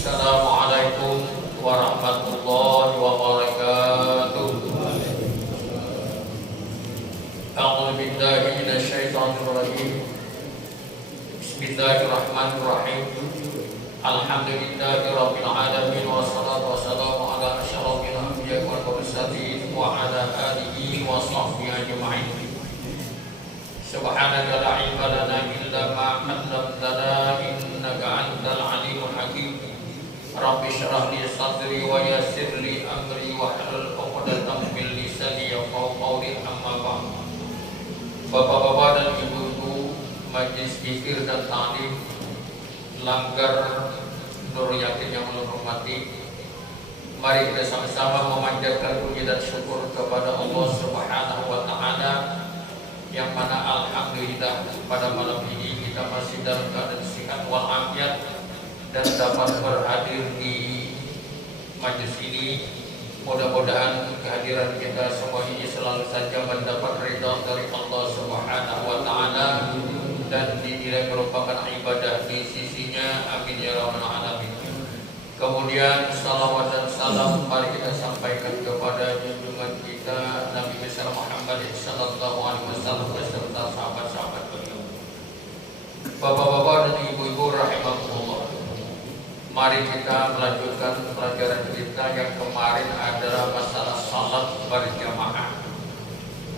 Assalamualaikum warahmatullahi wabarakatuh. A'udzu billahi minasyaitonir rajim. Bismillahirrahmanirrahim. Alhamdulillahi rabbil alamin wassalatu wassalamu ala asyrafil anbiya'i wal mursalin wa ala alihi wa sahbihi ajma'in. Subhanaka la ilma lana illa ma 'allamtana innaka antal alimul hakim. Rabbi shrah li sadri wa yassir li amri wa hlul 'uqdatam min lisani yafqahu qawli, amma ba'd. Bapak-bapak dan ibu-ibu Majelis Zikir dan Ta'lim Langgar Nur Yakin yang Allah hormati, mari kita sama-sama memanjatkan puji dan syukur kepada Allah Subhanahu wa taala, yang mana alhamdulillah pada malam ini kita masih dalam keadaan sehat walafiat dan dapat berhadir di majelis ini. Mudah-mudahan kehadiran kita semua ini selalu saja mendapat ridha dari Allah Subhanahu wa taala dan dinilai merupakan ibadah di sisinya. Amin ya rabbal alamin. Kemudian salawat dan salam mari kita sampaikan kepada junjungan kita Nabi besar Muhammad sallallahu alaihi wasallam beserta sahabat-sahabat beliau. Bapak-bapak dan ibu-ibu rahimakumullah, mari kita melanjutkan pelajaran kita yang kemarin adalah masalah salat berjamaah.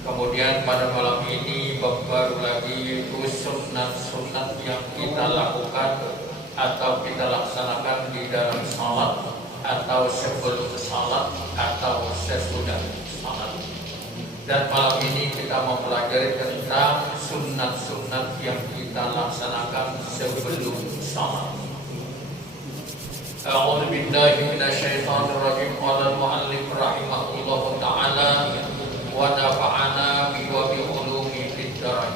Kemudian pada malam ini baru lagi yaitu sunat-sunat yang kita lakukan atau kita laksanakan di dalam salat, atau sebelum salat, atau sesudah salat. Dan malam ini kita mau pelajari tentang sunat-sunat yang kita laksanakan sebelum salat. A'udzu billahi minasyaitonir rajim. Qala al-mu'allif rahimahullahu ta'ala wa nafa'ana bi wa bi ulumi fid darain.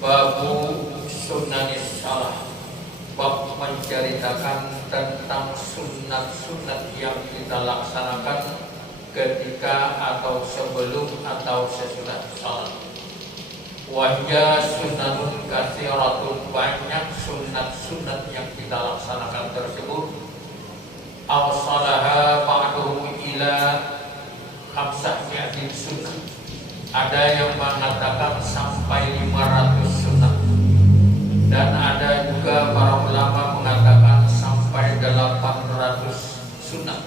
Babu sunnanis salah. Bab menceritakan tentang sunat-sunat yang kita laksanakan ketika atau sebelum atau sesudah salat. Wahya sunnatun katsiratun, banyak sunat-sunat yang kita laksanakan tersebut. Awsalaha ba'duhum ila 500 sunnah. Ada yang mengatakan sampai 500 sunnah. Dan ada juga para ulama mengatakan sampai 800 sunnah.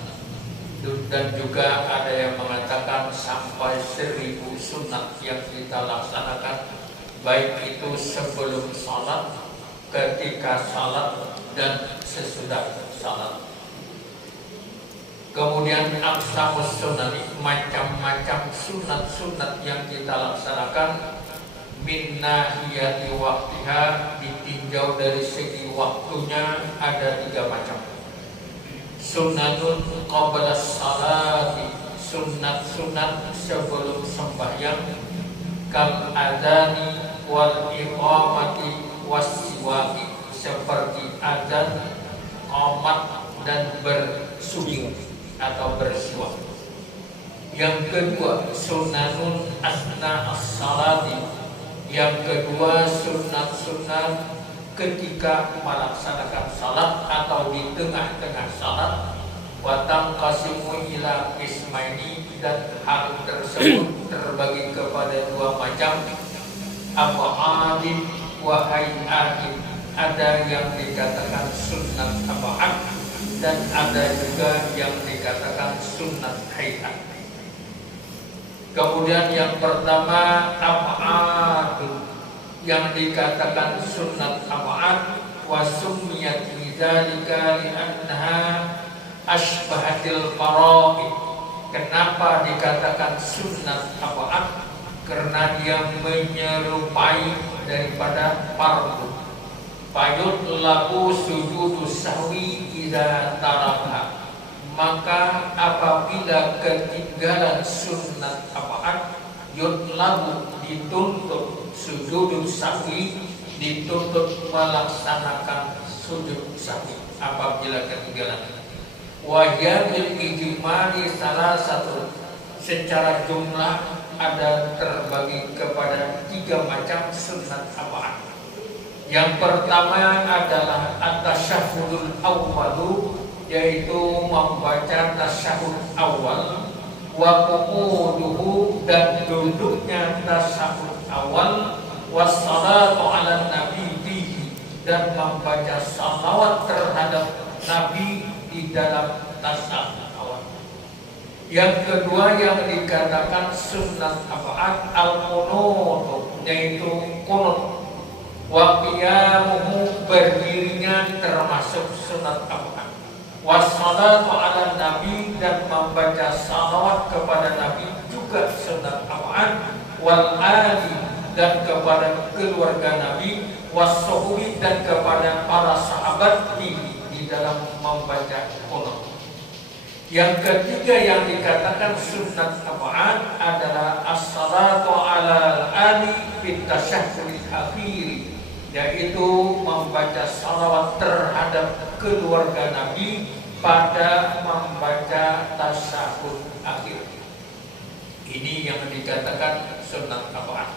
Dan juga ada yang mengatakan sampai 1000 sunnah yang kita laksanakan, baik itu sebelum salat, ketika salat, dan sesudah salat. Kemudian aqsamus sunnah, macam-macam sunat-sunat yang kita laksanakan. Min nahiyati waqtiha, ditinjau dari segi waktunya ada 3 macam. Sunnatun qabla salati, sunat-sunat sebelum sembahyang. Kal adzani wal iqamati was-siwaki, seperti adzan, qamat, dan bersuing atau bersiwak. Yang kedua sunnatun asna as-salati, yang kedua sunat-sunat ketika melaksanakan salat atau di tengah-tengah salat. Watang qasimu ila ismaini, dan hal tersebut terbagi kepada 2 macam. Ab'adin wa hay'atin, ada yang dikatakan sunat ab'ad dan ada juga yang dikatakan sunat hay'at. Kemudian yang pertama ab'adun, yang dikatakan sunat ab'ad, wa summiyat bidzalika li'annaha asbahatil faraid. Kenapa dikatakan sunat ab'ad? Karena dia menyerupai daripada fardu. Fayut lahu sujudus sahwi idza taraka, maka apabila ketinggalan sunat ab'ad, yutlabu, dituntut, sujud sahwi, dituntut melaksanakan sujud sahwi apabila ketinggalan. Wahya bil ijmali salah satu, secara jumlah ada terbagi kepada 3 macam sunat ab'ad. Yang pertama adalah at-tasyahhudul awwalu, yaitu membaca tasyahud awal, wa qu'uduhu, dan duduknya tasyahud awal, wassalatu ala nabi fihi, dan membaca salawat terhadap Nabi di dalam tasyahud awal. Yang kedua yang dikatakan sunnat ab'ad al-qunut, yaitu qunut, wa qiyamuhu, berdirinya termasuk sunat ab'ad, wassalatu ala nabi, dan membaca salawat kepada Nabi juga sunat ab'ad, wal ali, dan kepada keluarga Nabi, wassuhbi, dan kepada para sahabat di dalam membaca qunut. Yang ketiga yang dikatakan sunat ab'ad adalah as-salatu ala ali fit tasyahhudil akhir, yaitu membaca salawat terhadap keluarga Nabi pada membaca tasyahud akhir. Ini yang dikatakan sunat ab'ad.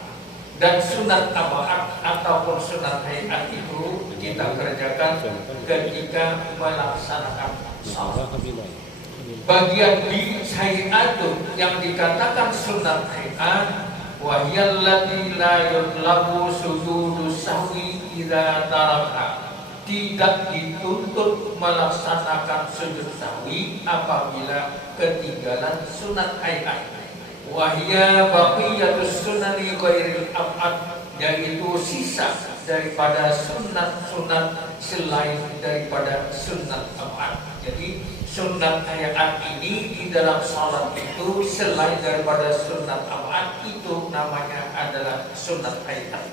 Dan sunat ab'ad ataupun sunat hayat itu kita kerjakan ketika melaksanakan salat. Bagian di hayatun yang dikatakan sunat hayat, wahyallati la yutlabu sujudu sahwi idza taraka, tidak dituntut melaksanakan sujud sahwi apabila ketinggalan sunat hayat. Wahya baqiyatus sunani ghairil ab'ad, yaitu sisa daripada sunat-sunat selain daripada sunat ab'ad. Jadi sunat hayat ini di dalam salat itu selain daripada sunat ab'ad, itu namanya adalah sunat hayat.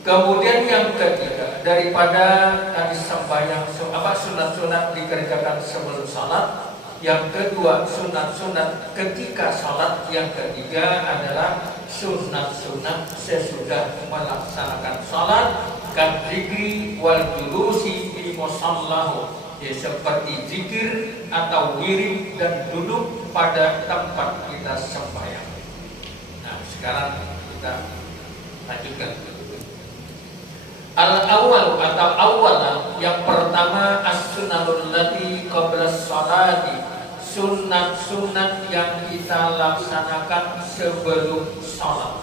Kemudian yang ketiga, daripada tadi sembahyang sunat-sunat dikerjakan sebelum salat. Yang kedua sunat-sunat ketika salat. Yang ketiga adalah sunat-sunat sesudah melaksanakan salat, kan zikri wal julusi fi musallahu, ya, seperti zikir atau wirid dan duduk pada tempat kita sembahyang. Nah, sekarang kita lanjutkan. Al-awwal atau awalan, yang pertama as-sunnahul lati qabla sholati, sunat-sunat yang kita laksanakan sebelum sholat.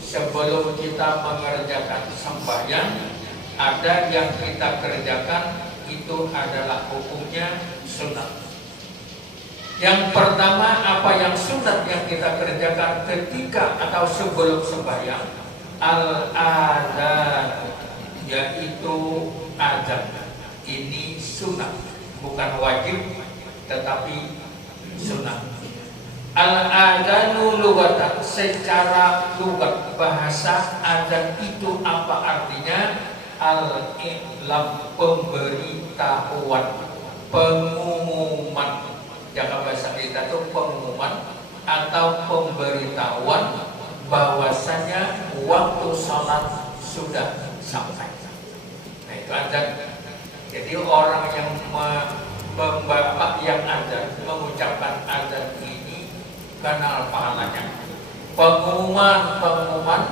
Sebelum kita mengerjakan sembahyang, ada yang kita kerjakan, itu adalah hukumnya sunat. Yang pertama, apa yang sunat yang kita kerjakan ketika atau sebelum sembahyang? Al-adzan, yaitu azan. Ini sunat, bukan wajib, tetapi sunat. Al-adzanu lugatan, secara lugat bahasa azan itu apa artinya? Al-i'lam, pemberitahuan, pengumuman. Jangan bahasa kita itu pengumuman atau pemberitahuan bahwasanya waktu salat sudah sampai. Nah, itu azan. Jadi orang yang yang azan, mengucapkan azan ini karena pahalanya pengumuman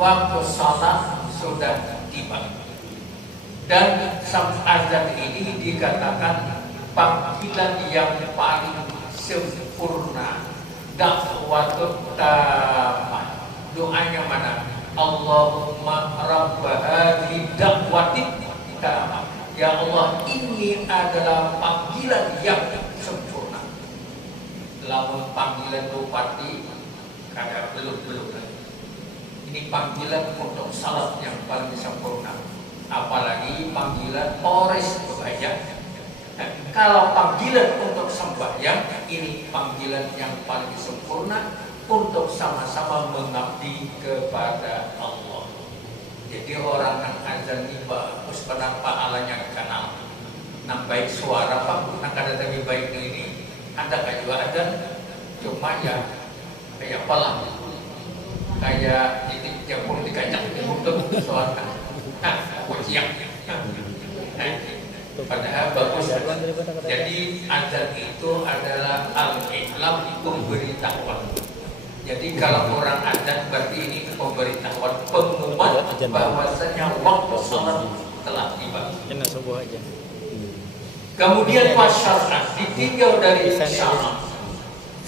waktu salat sudah tiba. Dan azan ini dikatakan panggilan yang paling sempurna, dakwatut tamah. Doanya mana? Allahumma rabba hadhihi da'watit tamah. Ya Allah, ini adalah panggilan yang sempurna. Lamun panggilan bupati kada belum lagi. Ini panggilan untuk salat yang paling sempurna. Apalagi panggilan ores kebanyak. Kalau panggilan untuk sembahyang, ini panggilan yang paling sempurna untuk sama-sama mengabdi kepada Allah. Jadi orang yang azan ini bagus, kenapa alanya kenal. Nah, baik suara pak, nah kada lebih baik ini. Ada kan juga azan, cuma ya kayak apa lah, kayak titik yang politik kacang untuk suara. Nah, siap. Padahal bagus. Jadi azan itu adalah al-i'lam, pemberitahuan. Jadi kalau orang adzan berarti ini pemberitahuan pengumuman bahwasanya waktu salat telah tiba. Kemudian wasyar'an ditinjau dari syarat.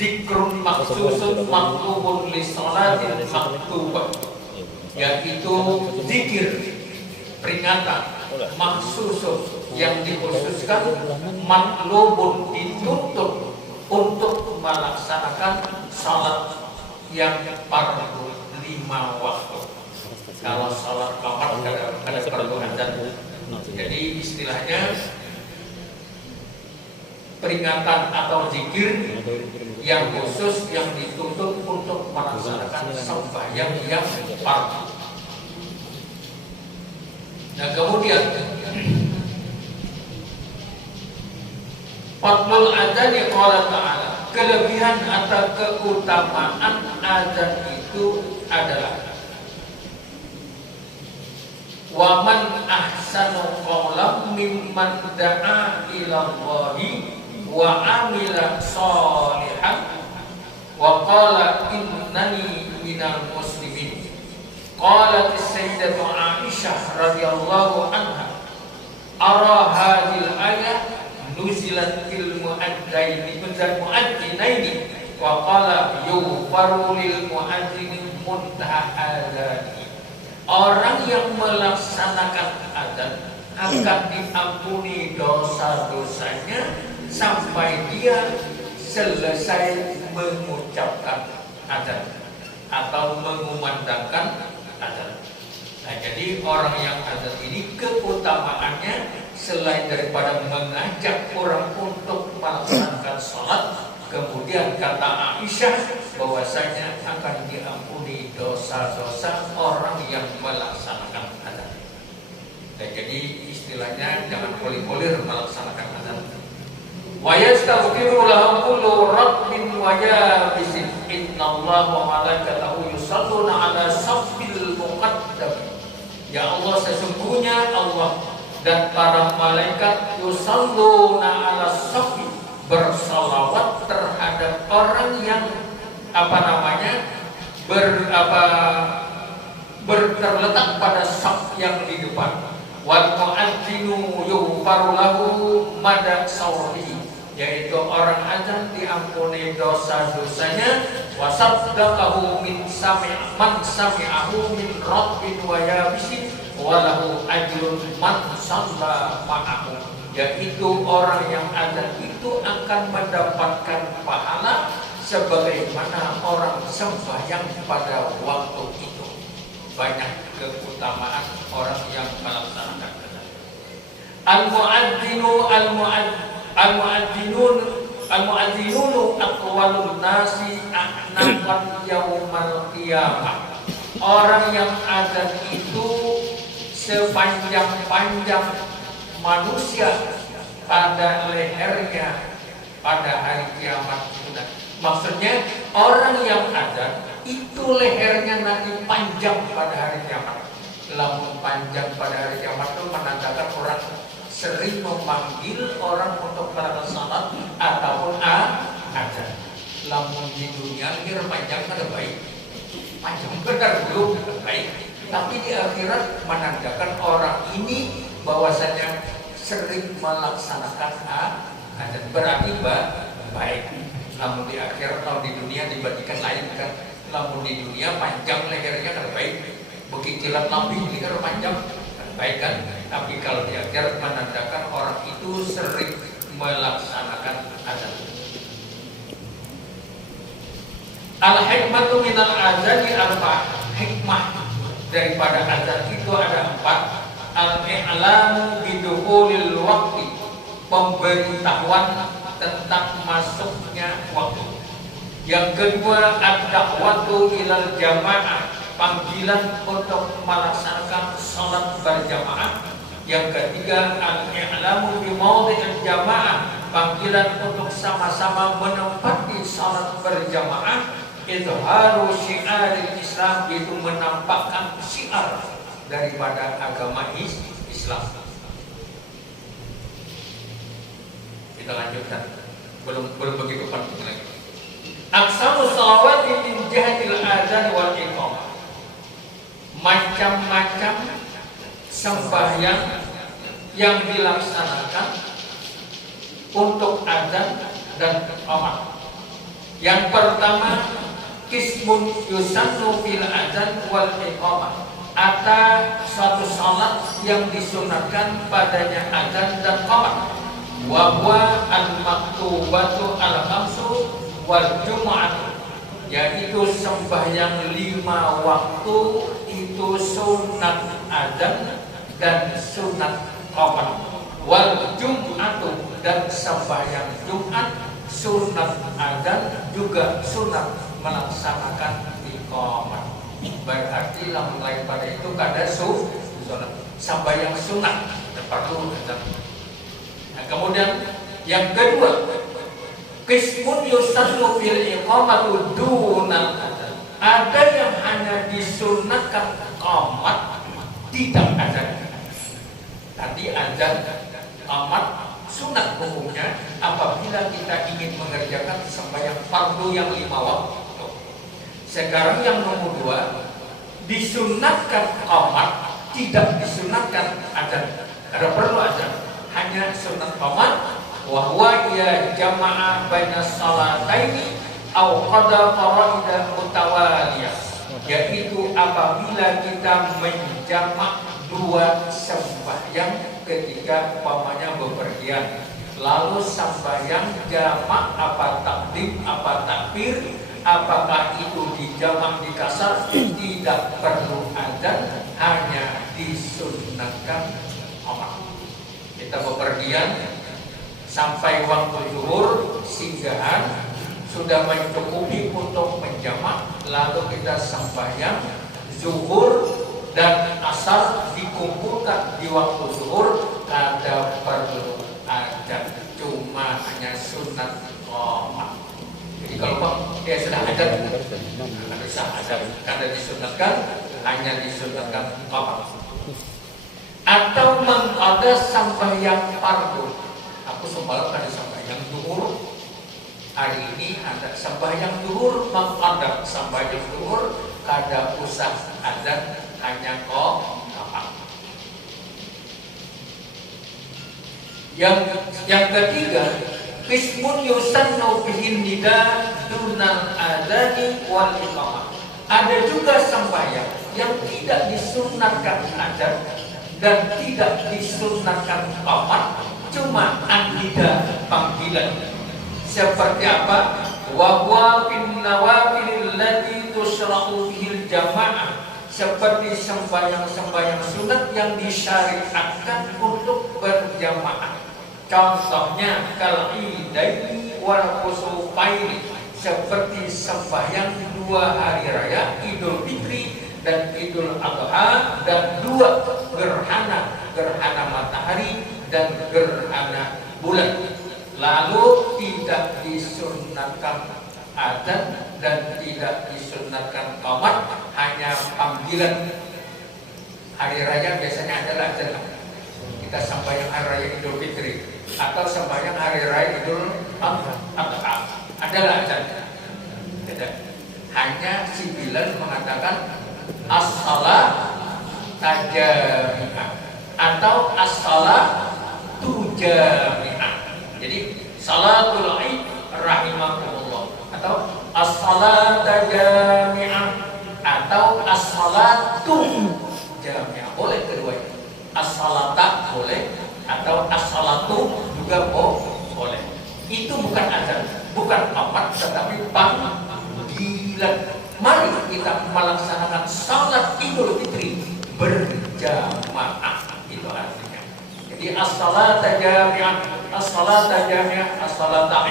Zikrun maksusun maklubun li sholatin maktubah, yaitu zikir peringatan maksusun yang dikhususkan, maklubun dituntut untuk melaksanakan salat yang fardu 5 waktu. Kalau salat kamar ada perlu adzan. Jadi istilahnya peringatan atau zikir yang khusus yang dituntut untuk melaksanakan sembahyang yang fardu. Nah kemudian fadlul adzan qala ta'ala, kelebihan atau keutamaan adzan itu adalah wa man ahsanu qawlan mimman da'a ila Allahi wa amila sholihan wa qala innani minal muslimin. Qalat Sayyidatu Aisyah radhiyallahu anha, ara hadhil ayah nuzilat fil muadzinaini wa qala yughfaru lil muadzini muntaha adzani. Orang yang melaksanakan adzan akan diampuni dosa-dosanya sampai dia selesai mengucapkan adzan atau mengumandangkan adzan. Nah, jadi orang yang adzan ini keutamaannya selain daripada mengajak orang untuk melaksanakan sholat, kemudian kata Aisyah bahwasanya akan diampuni dosa-dosa orang yang melaksanakan adzan. Nah, jadi istilahnya jangan polir-polir melaksanakan adzan. Wa yastaghfiru lahum kullu rabbin wa yabisin innallaha wa malaikatahu yusalluna ala saffil muqaddam. Ya Allah, sesungguhnya Allah dan para malaikat yusalluna ala saffi, bersalawat terhadap orang yang terletak pada saf yang di depan. Wal mu'adzinu yughfaru lahu mada sawrihi, yaitu orang adzan diampuni dosa-dosanya. Wasaddaqahu man sami'ahu min rabbin wa yabisin walahu ajrun man shalla ma'ahu, yaitu orang yang adzan itu akan mendapatkan pahala sebagaimana orang sembahyang pada waktu itu. Banyak keutamaan orang yang melaksanakan adzan. Al-mu'adzinunu aqwalun nasi a'naqan yaumal qiyamah. Orang yang adzan itu sepanjang-panjang manusia pada lehernya pada hari kiamat. Maksudnya orang yang adzan itu lehernya nanti panjang pada hari kiamat. Lamun panjang pada hari kiamat itu menandakan orang sering memanggil orang untuk melakukan salat ataupun adzan. Lamun di dunia ini panjang kan baik, panjang benar belum baik, tapi di akhirat menandakan orang ini bahwasanya sering melaksanakan adzan, berarti baik. Namun di akhirat, kalau di dunia dibandingkan lain kan, namun di dunia panjang lehernya kan baik, begitu lambing leher panjang kan baik kan, tapi kalau di akhirat menandakan orang itu sering melaksanakan adzan. Al-hikmatu minal adzani arba', hikmah daripada adzan itu ada 4. Al-i'lamu bidukhulil waqti, pemberitahuan tentang masuknya waktu. Yang kedua, ad-da'watu ilal jamaah, panggilan untuk melaksanakan salat berjamaah. Yang ketiga, al-i'lamu bi mawdhi'il jamaah, panggilan untuk sama-sama menempati salat berjamaah. Izharu syiaril Islam, itu menampakkan syiar daripada agama Islam. Kita lanjutkan, belum begitu penting lagi. Aksamu salawati min jihatil adzan wal iqamah. Macam-macam sembahyang yang dilaksanakan untuk adzan dan iqamah. Yang pertama, qismun yusannu fil adzan wal iqamah. Ada suatu salat yang disunatkan padanya adzan dan iqamah. Wa huwa al-maktubatu al-khamsu wal jumu'ah, yaitu sembahyang 5 waktu itu sunat adzan dan sunat iqamah. Wal jum'atu, dan sembahyang Jumat sunat adzan juga sunat melaksanakan iqamah. Berarti lamun lain pada itu kada sunat sembahyang sunat perlu adzan. Nah, kemudian yang kedua, qismun yusannu fil iqamatu dunal adzan. Ada yang hanya disunatkan iqamah, tidak adzan. Tadi adzan, iqamah sunat hukumnya apabila kita ingin mengerjakan sembahyang fardu yang 5 waktu. Sekarang yang nomor 2, disunatkan iqamah, tidak disunatkan adzan. Ada perlu adzan, hanya sunat iqamah. Wa huwa ya jama'a baina salataini aw qada faraida mutawaliyah, yaitu apabila kita menjamak 2 sembahyang ketika umpamanya bepergian, lalu sembahyang jamak apa takdim apa takbir, apakah itu dijamak di kasar, tidak perlu adzan, hanya disunatkan iqamah. Kita bepergian sampai waktu zuhur singgahan sudah mencukupi untuk menjamak, lalu kita sembahyang zuhur dan asar dikumpulkan di waktu zuhur, kada perlu adzan, cuma hanya sunat iqamah. Jadi kalau Pak dia sudah adzan, kada sah adzan, kada disunatkan, hanya disunatkan iqamah. Atau mengada sembahyang fardu. Aku semalam ada sembahyang zuhur, hari ini ada sembahyang zuhur, mengada sembahyang zuhur, kada usah adzan, hanya iqamah. Yang ketiga, qismun yusannu bihin nida dunal adzani wal iqamah. Ada juga sembahyang yang tidak disunatkan adzan dan tidak disunatkan iqamah, cuma an-nida, panggilan. Seperti apa? Wa huwa bin nawafil allati tusra'u bihil jamaah, seperti sembahyang-sembahyang sunat yang disyariatkan untuk berjamaah. Contohnya kal idaini wal kusufaini, seperti sembahyang 2 hari raya, Idul Fitri dan Idul Adha, dan 2 gerhana matahari dan gerhana bulan. Lalu tidak disunatkan adzan dan tidak disunatkan iqamah, hanya panggilan. Hari raya biasanya adalah adzan. Kita sembahyang hari raya Idul Fitri atau sembahyang hari raya Idul Adha adalah adzan. Tidak. Hanya si Bilal mengatakan as-salat tajami'ah atau as-salatu jami'ah. Jadi salatul Id rahimakumullah atau as-salat jami'ah atau as-salatu jami'ah, boleh keduanya. As-salata boleh atau as-salatu juga boleh. Itu bukan adzan, bukan iqamah, tetapi panggilan. Mari kita melaksanakan salat Idul Fitri berjamaah, itu artinya. Jadi as-salata jami'ah, as-salata jami'ah, as-salata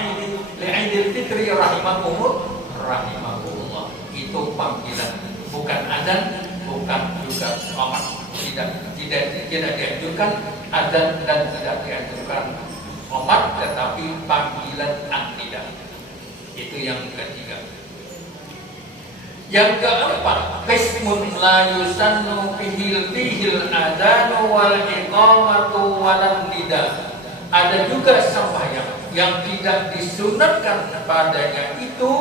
Idul Fitri rahimakumullah. Itu panggilan, bukan adzan, bukan juga iqamah. Tidak dianjurkan adzan dan tidak dianjurkan iqamah, tetapi panggilan an-nida. Itu yang ketiga. Yang keempat, qismun la yusannu fihil adzanu wal iqamatu wal nida. Ada juga sembahyang yang tidak disunatkan padanya itu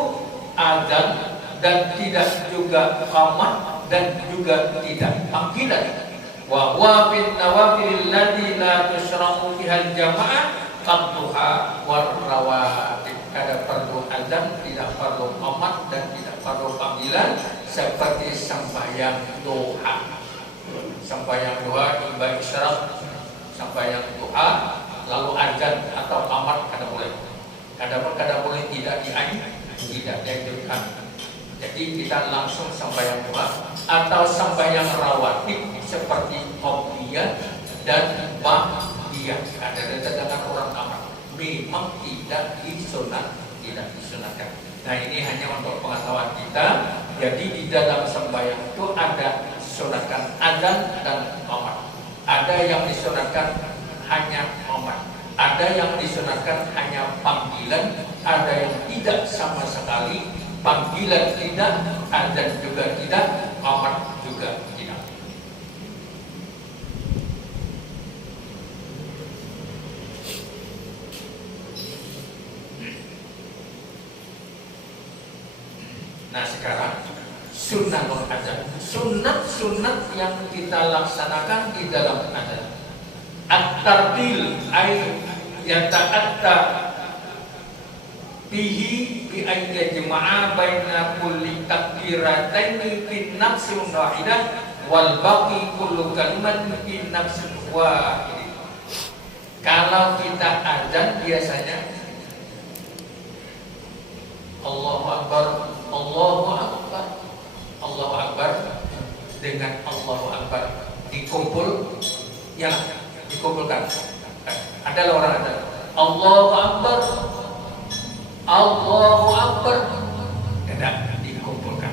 adzan dan tidak juga qamat dan juga tidak panggilan. Wa huwa bin nawafil allati la tusyra'u fiha al-jama'ah qadduha war rawatib. Kada perlu azan, tidak perlu qamat dan tidak perlu panggilan seperti sembahyang duha. Sembahyang duha imba isyraq, sembahyang duha lalu azan atau qamat kada boleh. Kada boleh tidak tidak dianjurkan. Jadi kita langsung sembahyang duha atau sembahyang rawatib seperti qobliyah dan ba'diyah. Ada dengan orang kamar memang tidak disunatkan. Nah, ini hanya untuk pengetahuan kita. Jadi di dalam sembahyang itu ada sunatkan adzan dan qamat. Ada yang disunatkan hanya qamat. Ada yang disunatkan hanya panggilan, ada yang tidak sama sekali, panggilan tidak, adzan juga tidak, qamat juga tidak. Nah, sekarang sunnatul adzan. Sunat-sunat yang kita laksanakan di dalam adzan. At-tartil ay yata'atta bihi bi an yajma'a baina kulli takbirataini fi nafsin wahidah wal baqi kullu kalimatin fi nafsin wahidah. Kalau kita adzan biasanya Allahu Akbar, Allahu Akbar, Allahu Akbar dengan Allahu Akbar dikumpul, ya dikumpulkan. Adalah orang ada Allahu Akbar, Allahu Akbar, tidak dikumpulkan.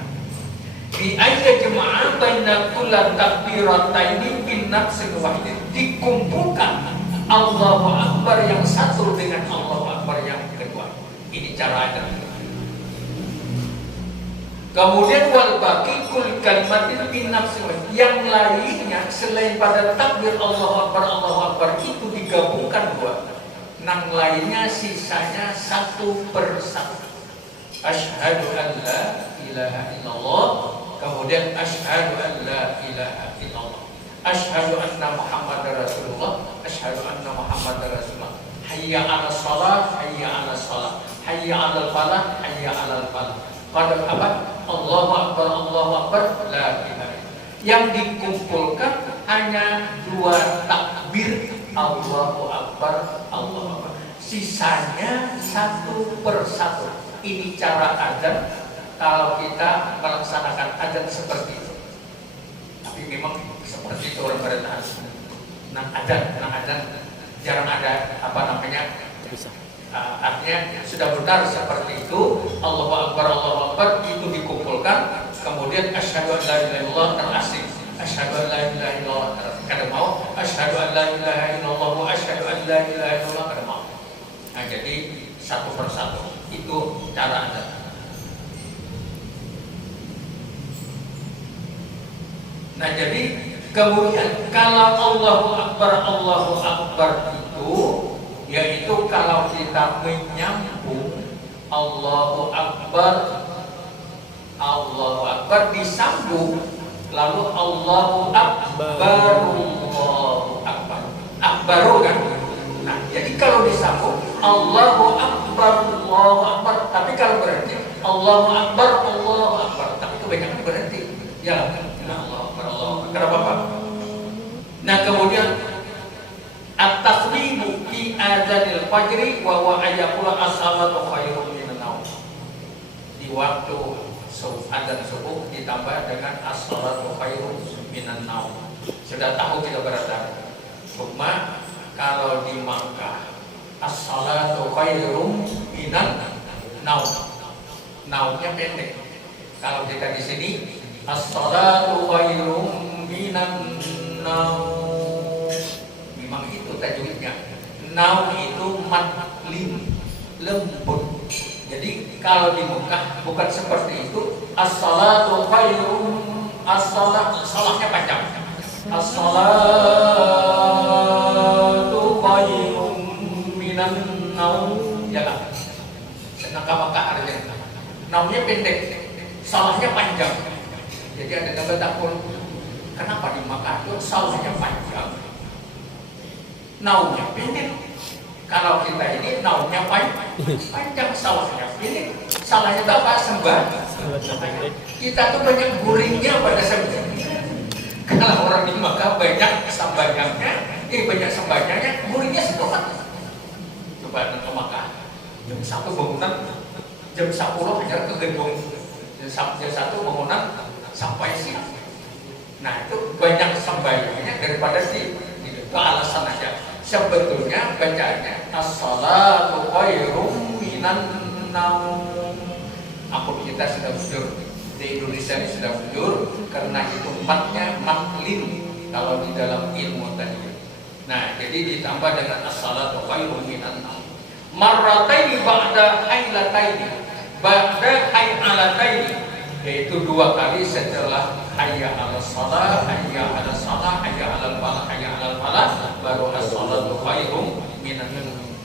Bi ayya jama'a baina kulli takbirataini fi nafsin wahid, dikumpulkan Allahu Akbar yang satu dengan Allahu Akbar yang kedua. Ini cara ada. Kemudian wal baqi kul kalimatin fi nafsin wahid, yang lainnya selain pada takbir Allahu Akbar itu digabungkan dua. Nang lainnya sisanya satu persatu. Asyhadu an la ilaha illallah, kemudian asyhadu an la ilaha illallah, asyhadu anna Muhammadar Rasulullah, asyhadu anna Muhammadar Rasulullah. Hayya 'alas shalah, hayya 'alas shalah, hayya 'alal falah, hayya 'alal falah. Pada apa? Allahu Akbar, Allahu Akbar, la ilaha. Yang dikumpulkan hanya dua takbir, Allahu Akbar, Allahu Akbar. Sisanya satu persatu. Ini cara adzan kalau kita melaksanakan adzan seperti itu. Tapi memang seperti itu orang pada nang adzan jarang ada apa namanya. Artinya sudah benar seperti itu. Allahu Akbar itu dikumpulkan. Kemudian asyhadu an la ilaha illallah terasing, asyhadu an la ilaha illallah kada mau, asyhadu an la ilaha illallah wa asyhadu an la ilaha illallah kada mau. Nah, jadi satu persatu itu cara adzan. Nah, jadi kemudian kalau Allahu Akbar itu yaitu kalau kita menyambung Allahu Akbar disambung, lalu Allahu Akbar, Allahu Akbar, Akbaru kan. Nah, jadi kalau disambung Allahu Akbar, tapi kalau berhenti Allahu Akbar, tapi kebanyakan berhenti. Ya, Allahu Akbar, kenapa Pak? Nah, kemudian at-taslimu fi adzanil fajri wa huwa ayyaqula as-salatu khairum minan naum. Di waktu adzan subuh ditambah dengan as-salatu khairum minan naum. Sudah tahu kita berada. Cuma kalau di Makkah as-salatu khairum minan naum. Naumnya pendek. Kalau kita di sini as-salatu khairum minan naum. Tajwidnya naum itu matlim, lembut. Jadi kalau di Mekah bukan seperti itu. As-salatu khairum, salahnya panjang. As-salatu khairum minan naum. Ya kan? Sedangkan Mekah artinya naumnya pendek, panjang. Jadi ada yang bertakun, kenapa di Makkah itu salahnya panjang, naunya pendek? Kalau kita ini naunya panjang, salahnya pendek. Salahnya itu apa? Kita tuh banyak guringnya pada sembahnya. Kalau orang di Makkah banyak sembahyangnya, banyak sembahyangnya, guringnya sedikit. Coba ke Makkah, jam 1 bangunan, jam 10 aja ke gedung, jam 1 bangunan sampai siang. Nah itu banyak sembahyangnya daripada itu alasan aja. Sebetulnya bacaannya as-salatu khairum minan naum. Ampun, kita sudah bujur di Indonesia ini sudah bujur karena itu matnya maklin kalau di dalam ilmu tadi. Nah jadi ditambah dengan as-salatu khairum minan naum. Marrataini ba'da hailataini, ba'da hailataini, yaitu 2 kali setelah hayya 'alas shalah, hayya 'alas shalah, hayya 'alal falah, hayya 'alal falah, baru as-shalatu khairum minan naum.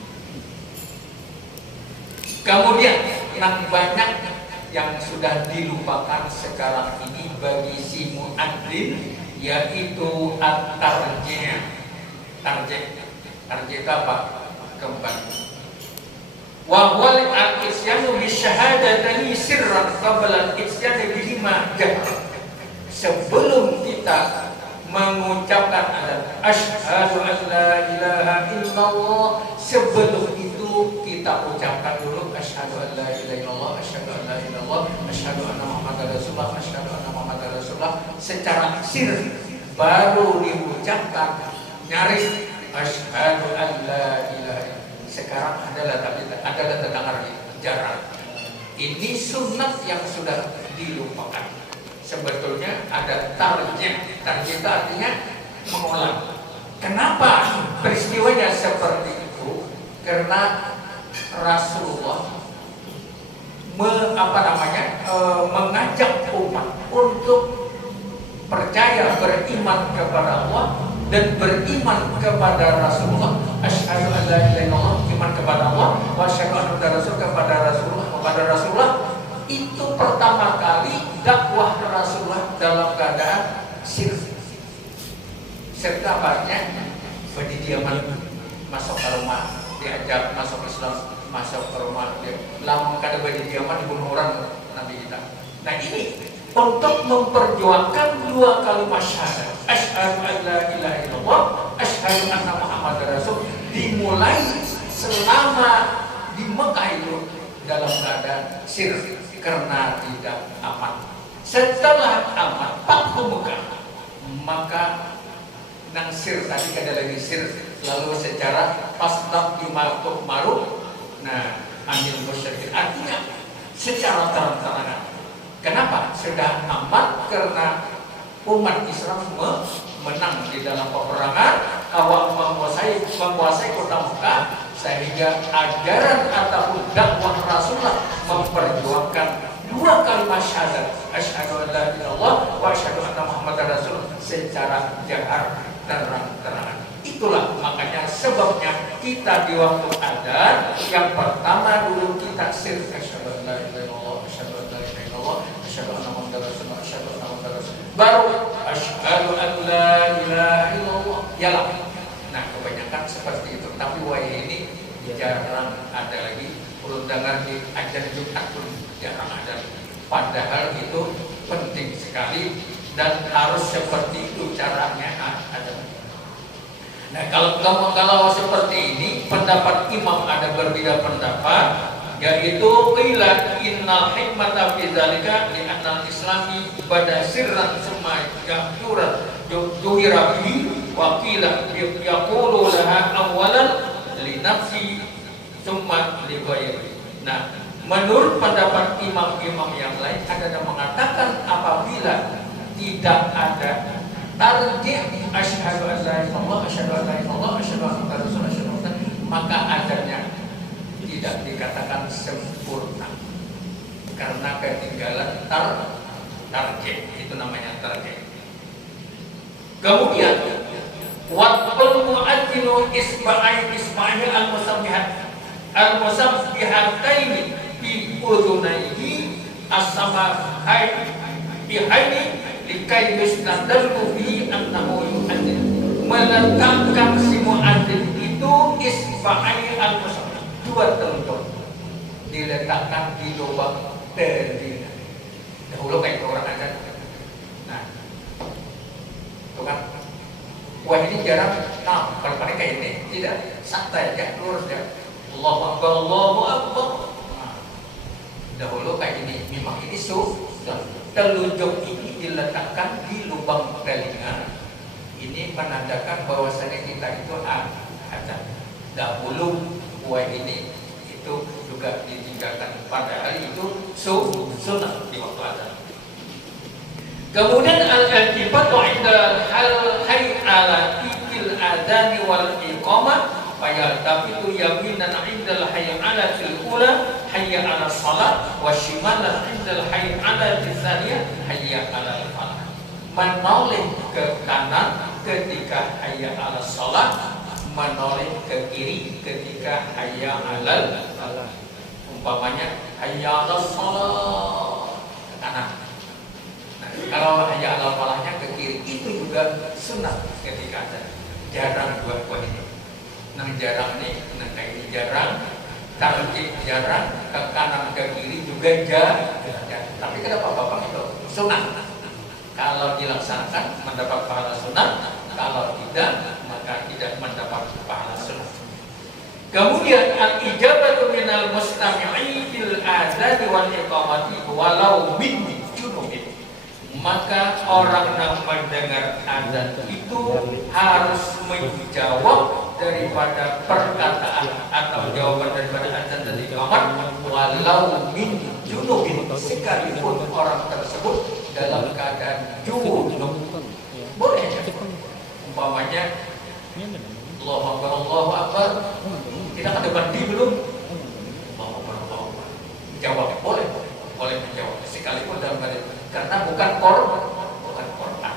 Kemudian yang banyak yang sudah dilupakan sekarang ini bagi si muadzin, yaitu at-tarjih. Tarjih apa? Kembali. Wa huwa al-isyanu bi syahadatani sirran qabla al-isyani bihima jahran. Sebelum kita mengucapkan asyhadu an la ilaha illallah, sebelum itu kita ucapkan dulu asyhadu an la ilaha illallah, asyhadu an la ilaha illallah, asyhadu anna muhammadar rasulullah, asyhadu anna muhammadar rasulullah secara sir, baru diucapkan nyaris asyhadu an la ilaha illallah. Sekarang adalah terdengar jarang. Ini sunnah yang sudah dilupakan. Sebetulnya ada tarjih. Tarjih itu artinya mengulang. Kenapa peristiwanya seperti itu? Karena Rasulullah mengajak umat untuk percaya, beriman kepada Allah dan beriman kepada Rasulullah. Asyhadu an la ilaha illallah, iman kepada Allah, wa asyhadu anna rasul kepada Rasulullah. Itu pertama kali dakwah Rasulullah dalam keadaan sir. Serta apanya? Berdiaman, masuk ke rumah, diajak masuk Islam, masuk ke rumah, dia lama kada berdiaman, dibunuh orang Nabi kita. Nah ini untuk memperjuangkan 2 kalimat syahadat, asyhadu an la ilaha illallah, asyhadu anna muhammadar rasul, dimulai selama di Mekah itu dalam keadaan sir karena tidak aman. Setelah aman Fathu Mekah, maka nang sir tadi ada lagi sir, lalu secara fasdaq bima tu'maru, nah anil musyrikin, artinya secara terang-terangan. Kenapa? Sudah aman karena umat Islam menang di dalam peperangan, awal menguasai kota Mekah, sehingga ajaran ataupun dakwah Rasulullah memperjuangkan 2 kalimat syahadat, asyhadu an la ilaha illallah wa asyhadu anna muhammadar rasul secara jahar, terang-terangan. Itulah makanya sebabnya kita di waktu adzan yang pertama dulu kita sir asyhadu an la ilaha illallah, asyhadu an la ilaha illallah, asyhadu anna muhammadar rasulullah, asyhadu anna muhammadar rasul, baru asyhadu an la ilaha illallah. Yalah. Nah, kebanyakan seperti itu. Tapi ini jarang ada lagi. Belum dengar di ajar Jumat pun jarang ada. Padahal itu penting sekali dan harus seperti itu caranya ada. Nah, kalau seperti ini pendapat imam ada berbeda pendapat, yaitu qila innal hikmata fi dzalika li anna al-islami bada sirran summa yahduran yuhira bihi wa qila yaqulu laha awalan li nafsi summa li ghairi. Nah, menurut pendapat imam-imam yang lain ada yang mengatakan apabila tidak ada tarjih asyhadu an la ilaha illallah, asyhadu an la ilaha illallah, asyhadu anna rasulullah, maka adanya tidak dikatakan sempurna karena ketinggalan tarjih, itu namanya tarjih. Kemudian waqtul muadzinu isma'il al-musabbihataini fi udhunaihi as-sama'ai bihaini likai yustadallu bi annahu yu'adzin. Meletakkan si muadzin itu isba'ai al-musafir, dua telunjuk diletakkan di lubang telinga. Dahulu kayak orang azan. Nah, tuh kan. Wah ini jarang. Nah, kalau pakai kayak ini tidak santai ya, lurus ya. Allahu Akbar, Allahu Akbar. Nah, dahulu kayak ini, memang ini sudah telunjuk ini diletakkan di lubang telinga. Ini menandakan bahwasanya kita itu azan. Dahulu wah ini itu juga ditinggalkan, padahal itu sunnah di waktu azan. Kemudian al-iltifatu 'inda al-hay'alati fil adzan wal iqamah fa yaltafitu yaminan 'inda al-hay'alati al-ula hayya 'ala shalah wa shimalan 'inda al-hay'alati tsaniyah hayya 'ala al-falah. Menoleh ke kanan ketika hayya 'ala shalah, menoleh ke kiri ketika hayya 'ala falah. Umpamanya hayya 'ala shalah ke kanan. Kalau hayya 'alal falahnya ke kiri, itu juga sunnah ketika ada. Jarang dua ini. Nah jarang nih, nah kayak ini jarang, tarjih jarang, ke kanan ke kiri juga jarang. Tapi kenapa bapak itu sunnah? Kalau dilaksanakan mendapat pahala sunnah, kalau tidak maka tidak mendapat pahala sunnah. Kemudian al-ijabatu minal mustami'i fil adzan wal iqamati walau min junubin. Maka orang yang mendengar azan itu harus menjawab daripada perkataan atau jawaban daripada azan dan iqamah walau min junubin, sekalipun orang tersebut dalam keadaan junub. Boleh ya? Umpamanya Allahu Akbar, Allahu Akbar, kita ada mandi belum? Allahu Akbar, Allahu Akbar. Jawab boleh menjawab sekalipun dalam keadaan, karena bukan Quran.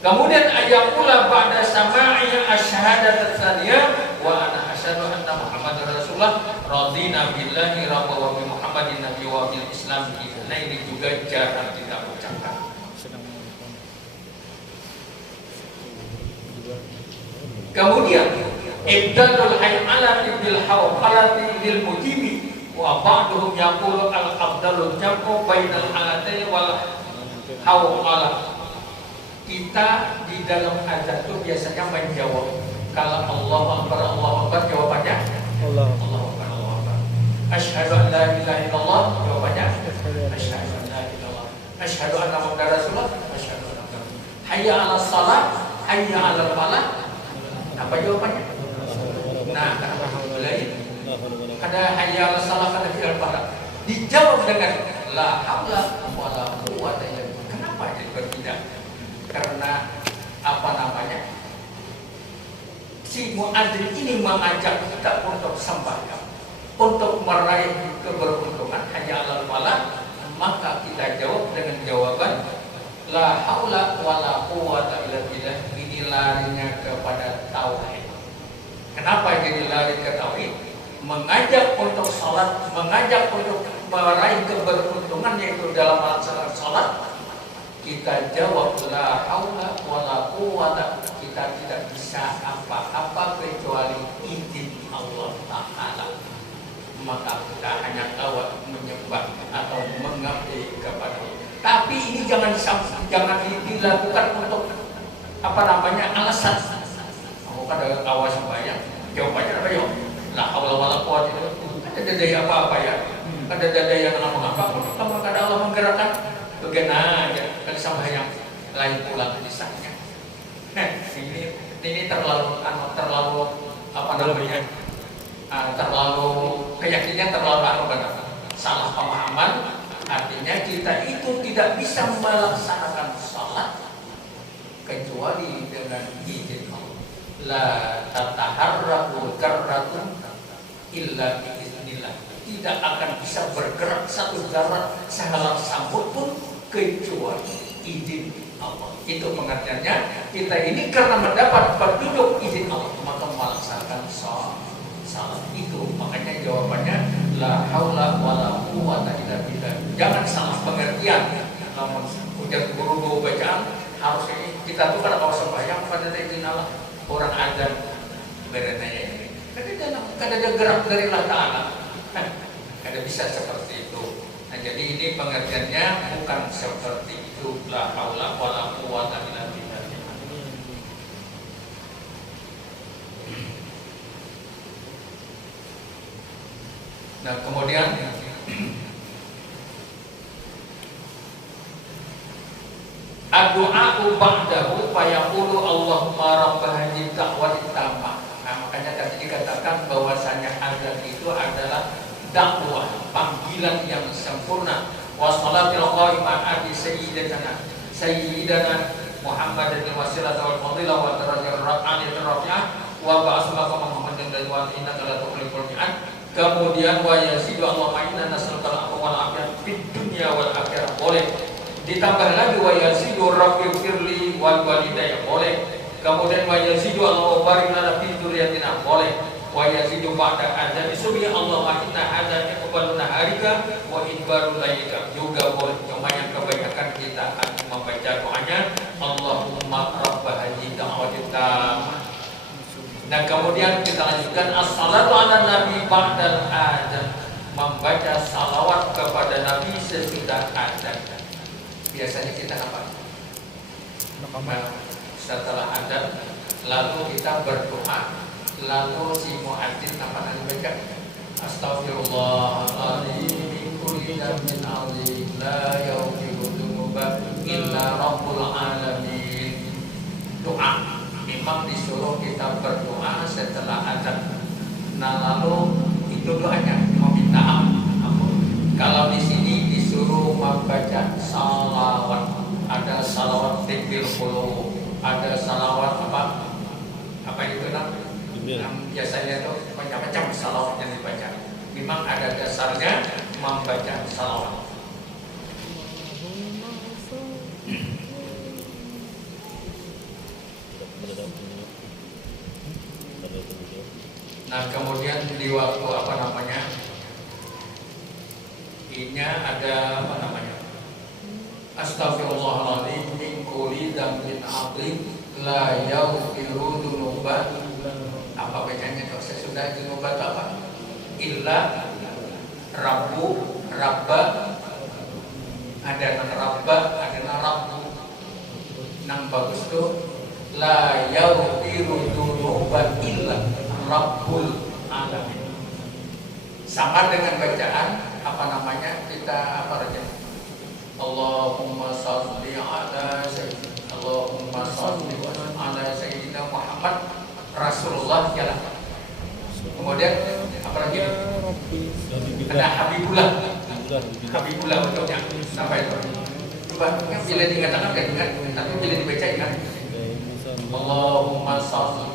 Kemudian ayat pula pada sama'i asyhadat tsaniyah wa ana asyhadu anna Muhammadar Rasulullah radina billahi rabba wa bi Muhammadin nabiy wa bil Islam. Nah ini juga jarang kita ucapkan. Kemudian ibdalul hay'alati bil hawqalati lil mujibi wa ba'duhum yaqulu al-afdalu jam'u bainal halatayn wal hawqalah. Kita di dalam azan itu biasanya menjawab. Kalau Allahu Akbar jawabannya Allahu Akbar, Allahu Akbar. Asyhadu an la ilaha illallah jawabannya asyhadu an la ilaha illallah. Asyhadu anna Muhammadar Rasulullah asyhadu anna Muhammadar. Hayya 'alas shalah, hayya 'alal falah. Apa jawabannya? Nah, alhamdulillah ada hayya 'alas shalah, ada hayya 'alal falah. Dijawab dengan la haula wala quwwata illa billah. Kenapa jadi berbeda? Karena si muadzin ini mengajak kita untuk sembahyang, untuk meraih keberuntungan hayya 'alal falah, maka kita jawab dengan jawaban la haula wala quwwata illa billah. Ini larinya kepada tauhid. Kenapa jadi lari ke tauhid? Mengajak untuk salat, mengajak untuk meraih keberuntungan yaitu dalam melaksanakan salat. Kita jawab la haula wala quwwata, kita tidak bisa apa-apa kecuali izin Allah Ta'ala. Maka kita hanya tahu menyembah atau mengabdi kepada Allah. Tapi ini jangan dilakukan untuk alasan. Kamu kada awas sembahyang, jawabannya apa ya? La haula wala quwwata illa billah. Ada daya apa ya? Ada daya yang ngomong apa? Kamu kada Allah menggerakkan. Bagaimana aja kan sembahyang lain pula tulisannya. Ini terlalu terlalu keyakinan terlalu benar. Salah pemahaman, artinya kita itu tidak bisa melaksanakan salat kecuali dengan izin Allah. La tataharraku karratun illa biiznillah. Tidak akan bisa bergerak satu zarah sehelai rambut pun kecuali izin Allah. Itu pengertiannya. Kita ini karena mendapat petunjuk izin Allah maka melaksanakan salat itu. Makanya jawabannya la haula wala quwwata illa billah. Jangan salah pengertian. namun ujar guru bacaan harus ini kita tuh kan kalau sembahyang pada Allah orang azan berenanya ini kan ada gerak dari Allah Ta'ala ada bisa seperti itu. Nah jadi ini pengertiannya bukan seperti itu. La haula wala quwwata illa billah. Nah kemudian ad-du'a'u ba'dahu fayaqulu Allahumma rabb hadhihi da'wati tammah. Nah makanya tadi dikatakan bahwasanya azan itu adalah dakwah, panggilan yang sempurna. Wa salatil qa'imah adi sayyidana Muhammadin wasilah wal fadilah wa darajat raf'atil rafi'ah wa ba'asmaka Muhammadin dan wa innaka la tukhliqul mi'ad. Kemudian wa yazidu Allahumma inna nas'aluka al-'afwa wal 'afiyata fid dunya wal akhirah, boleh. Ditambah lagi wa yazidu rabbil firli wal walidayya, boleh. Kemudian wa yazidu Allahu barik lana fid dzurriyyatina, boleh. Wa yazidu ba'da adzan subhi Allahumma inna hadza iqbalu naharika wa idbaru lailika, juga boleh. Cuma yang kebanyakan kita akan membaca doanya Allahumma rabb hadhihi da'wati tammah. Nah kemudian kita lanjutkan as-salatu ala nabi ba'dal adzan, membaca salawat kepada nabi sesudah adzan. Biasanya kita apa? Nah, setelah adzan lalu kita berdoa, lalu si muadzin apa yang baca? Astaghfirullahaladzim min kulli dhanbin 'adzim la yaghfiru dzunuba illa rabbul alamin. Doa memang disuruh kita berdoa setelah adzan. Nah lalu itu doanya meminta ampun. Kalau di sini disuruh membaca salawat, ada salawat tibil qulub, ada salawat apa itu namanya? Yang biasanya itu macam-macam salawat yang dibaca. Memang ada dasarnya membaca salawat. Nah kemudian di waktu apa namanya, ini ada apa namanya, Astaghfirullahaladzim min kulli dzambin 'adzim la yaghfiru dzunuba, apa bacanya kalau saya sudah dzunuba apa? Illa rabbu rabba, ada nang rabba, ada nang rabbu. Nang bagus tuh la yaghfiru dzunuba illa rabbul alamin. Sama dengan bacaan apa namanya, kita apa saja, Allahumma shalli ala sayyidina, Allahumma shalli ala sayyidina Muhammad Rasulullah jalan. Kemudian apa lagi? Ada Habibullah. Habibullah bentuknya sampai itu. Coba bila dikatakan kan ingat, tapi bila dibaca ingat. Allahumma shalli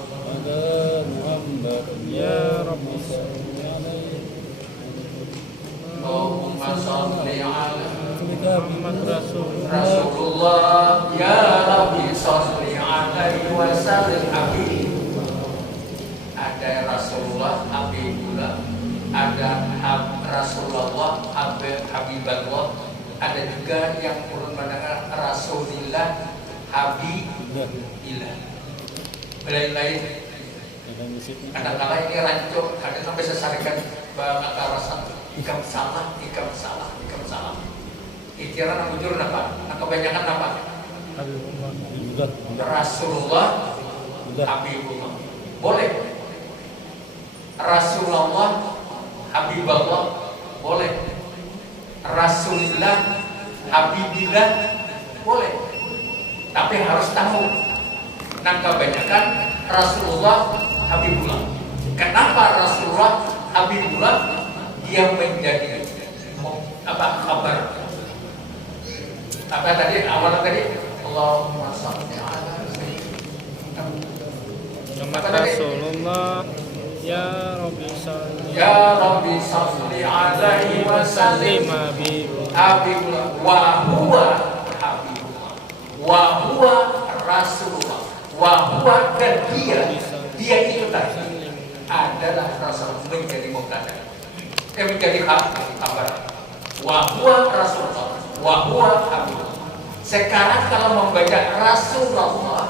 ala Muhammad ya Rabbi salli alaihi. Allahumma shalli ala Muhammad Rasulullah ya Rabbi salli alaihi wa sallim. Ada Rasulullah Habibullah, ada Rasulullah Habiballah, ada juga yang urut mendengar Rasulillah Habibillah. Lain-lain. Kadang-kadang ini rancur, kadang sampai sesarikan bahasa rasa ikam salah. Ikhtiaran yang bujur apa? Nah, kebanyakan apa? Rasulullah Habibullah. Boleh. Rasulullah Habiballah boleh. Rasulillah Habibillah boleh. Tapi harus tahu. Nah kebanyakan Rasulullah Habibullah. Kenapa Rasulullah Habibullah? Dia menjadi apa kabar? Apa tadi awalnya tadi? Allahumma shalli ala sayyidina Rasulullah ya Rabbi salli alaihi wa sallim. Habibullah wa huwa Habibullah wa huwa Rasulullah wa huwa, dan dia itu tadi adalah Rasul, menjadi mubtada, menjadi kabar. Wa huwa Rasulullah wa huwa Habibullah. Sekarang kalau membaca Rasulullah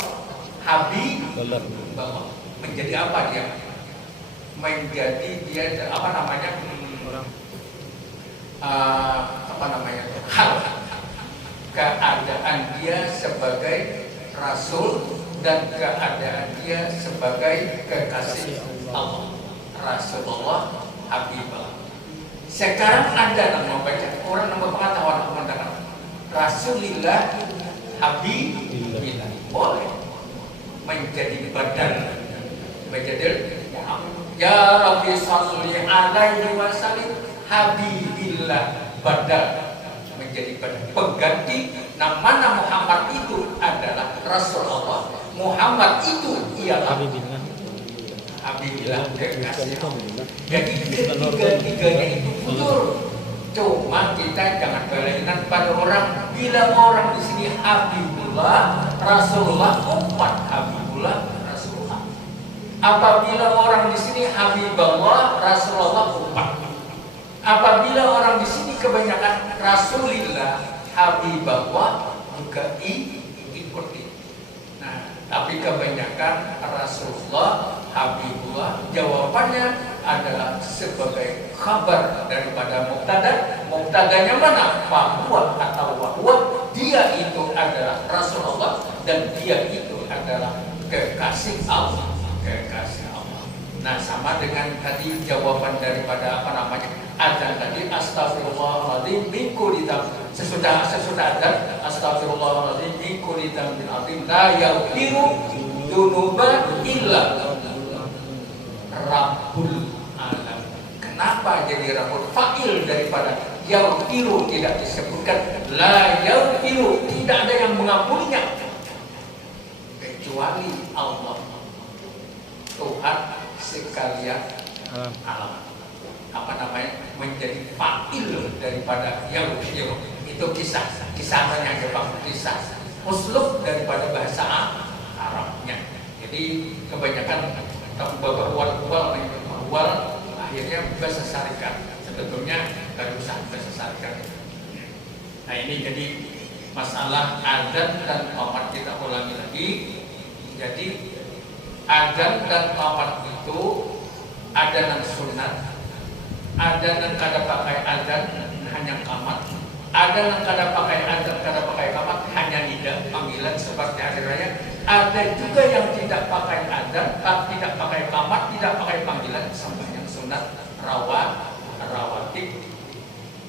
Habibullah menjadi apa dia? Menjadi dia apa namanya? Hal keadaan dia sebagai Rasul dan keadaan dia sebagai kekasih Allah. Rasulullah Habibullah. Sekarang ada yang membaca, orang yang berpengetahuan mengatakan Rasulillah Habibillah, boleh menjadi badan, menjadi ya Rabbi salli alaihi wasallim Habibillah, badan menjadi badan pengganti nama Muhammad itu adalah Rasulullah. Muhammad itu ialah Habibillah, kekasih. Jadi ketiga-tiganya itu betul. Cuma kita jangan berlainan pada orang. Bila orang di sini Habibullah Rasulullah, umat Habibullah Rasulullah. Apabila orang di sini Habibullah Rasulullah, umat. Apabila orang di sini kebanyakan Rasulillah Habibullah, juga ikuti. Nah, tapi kebanyakan Rasulullah Habibullah, jawabannya adalah sebagai kabar daripada mubtada. Mubtadanya mana? Bahwa atau wahwa, dia itu adalah Rasulullah dan dia itu adalah kekasih Allah. Kekasih Allah. Nah, sama dengan tadi jawaban daripada apa namanya? Azan tadi, astagfirullahaladzim min kulli dzambin. Sesudah azan, astagfirullahaladzim min kulli dzambin adzim la yaghfiru dzunuba illa Rabbul Alamin. Kenapa jadi Rabbul? Fa'il daripada yaghfiru tidak disebutkan. La yaghfiru, tidak ada yang mengampuninya kecuali Allah, Tuhan sekalian alam. Apa namanya? Menjadi fa'il daripada yaghfiru. Itu kisahnya Jepang, kisah uslub daripada bahasa Arabnya. Jadi kebanyakan berwal akhirnya bahasa syarikat, sebetulnya gak usah bahasa syarikat. Nah, ini jadi masalah adzan dan qomat kita ulangi lagi. Jadi adzan dan qomat itu ada yang sunat, ada yang kada pakai adzan hanya qomat, ada yang kada pakai adzan kada pakai qomat hanya nida panggilan seperti hari raya. Ada juga yang tidak pakai adzan, tidak pakai qamat, tidak pakai panggilan, sembahyang sunat, rawatib.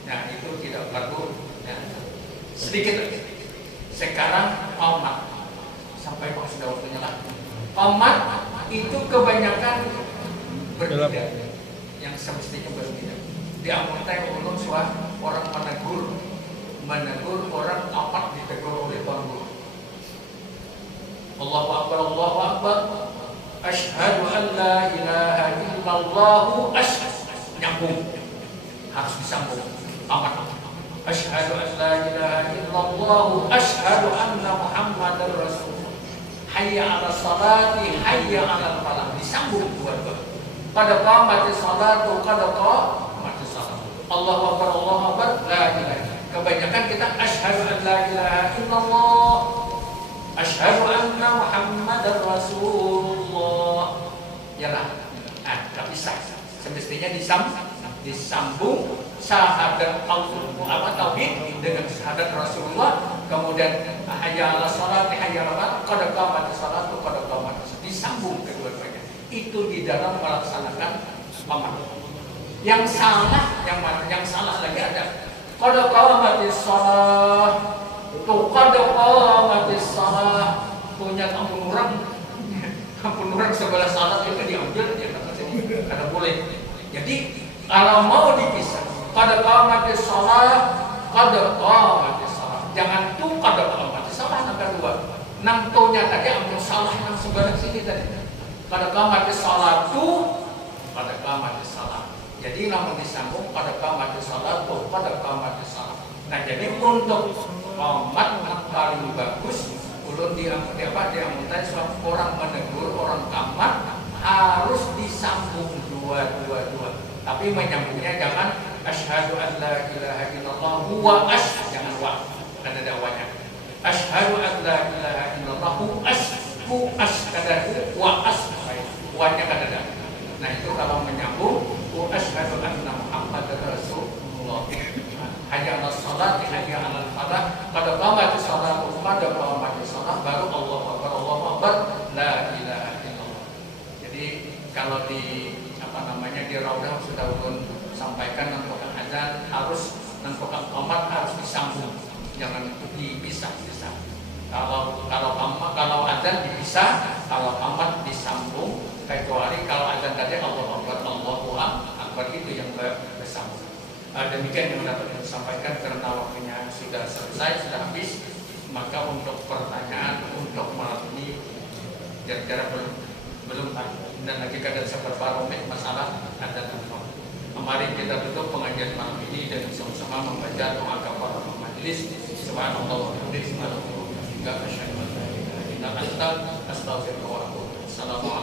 Nah, itu tidak perlu. Ya. Sedikit lagi. Sekarang qamat, sampai Pak sudah waktunya lah. Qamat itu kebanyakan berbeda, yang semestinya berbeda. Di Amuntai ulun orang menegur orang qamat ditegur oleh tuan guru. Allahu Akbar, Allahu Akbar. Asyhadu an la ilaha illallah. Nyambung. Harus disambung. Amat. Asyhadu an la ilaha illallah. Asyhadu anna Muhammadar Rasulullah. Hayya 'ala salati, hayya 'ala falah. Disambung dua-dua. Pada qamati salatu, qad qamati salat. Allahu Akbar, Allahu Akbar, la ilaha. Kebanyakan kita asyhadu an la ilaha illallah. Asyhadu anna Muhammadar Rasulullah. Yalah. Gak bisa. Semestinya disambung syahadat apa tauhid dengan syahadat Rasulullah, kemudian hayya 'ala sholati, hayya 'ala qad qamatis sholatu, qad qamatis. Disambung kedua-duanya. Itu di dalam melaksanakan qamat. Yang salah yang mana? Yang salah lagi ada qad qamatis sholah. Qad qamatis shalah, punya ampun orang sebelah salat itu diambil dia kata sini karena boleh. Jadi kalau mau dipisah qad qamatis shalah, qad qamatis shalah, jangan tuh qad qamatis shalah angka dua. Nang tonya tadi ampun salah nang sebelah sini tadi. Qad qamatis shalatu, qad qamatis shalah. Jadi namun disambung qad qamatis shalatu, qad qamatis shalah. Nah, jadi untuk qomat yang paling bagus ulun diamuntai orang menegur orang qamat harus disambung dua. Tapi menyambungnya jangan asyhadu an la ilaha illallah wa jangan wa, karena ada wanya. Asyhadu an la ilaha illallah asyhadu wa asbahai. Wa-nya kadada. Nah itu kalau menyambung wa asyhadu anna Muhammadar Rasulullah. Hayya 'alas sholati hayya 'alal falah. Qad qamatis sholatu qad qamatis shalah baru Allahu akbar la ilaha illallah. Jadi kalau di di Raudah sudah ulun sampaikan nangkokan azan harus nangkokan qomat harus disambung, jangan dipisah. Kalau azan dipisah, kalau qomat disambung, kecuali kalau azan tadi Allahu akbar itu yang bersambung. Demikian yang dapat disampaikan karena waktunya sudah selesai, sudah habis. Maka untuk pertanyaan untuk malam ini kira-kira belum dan lagi kadang seberapa rumit masalah ada tempat. Mari kita tutup pengajian malam ini dan sama-sama membaca doa kafaratul majelis. Subhanallah wa bihamdihi, subhanallah wa bihamdihi, asyhadu an la ilaha illa anta, astaghfiruka wa atubu ilaik. Assalamualaikum.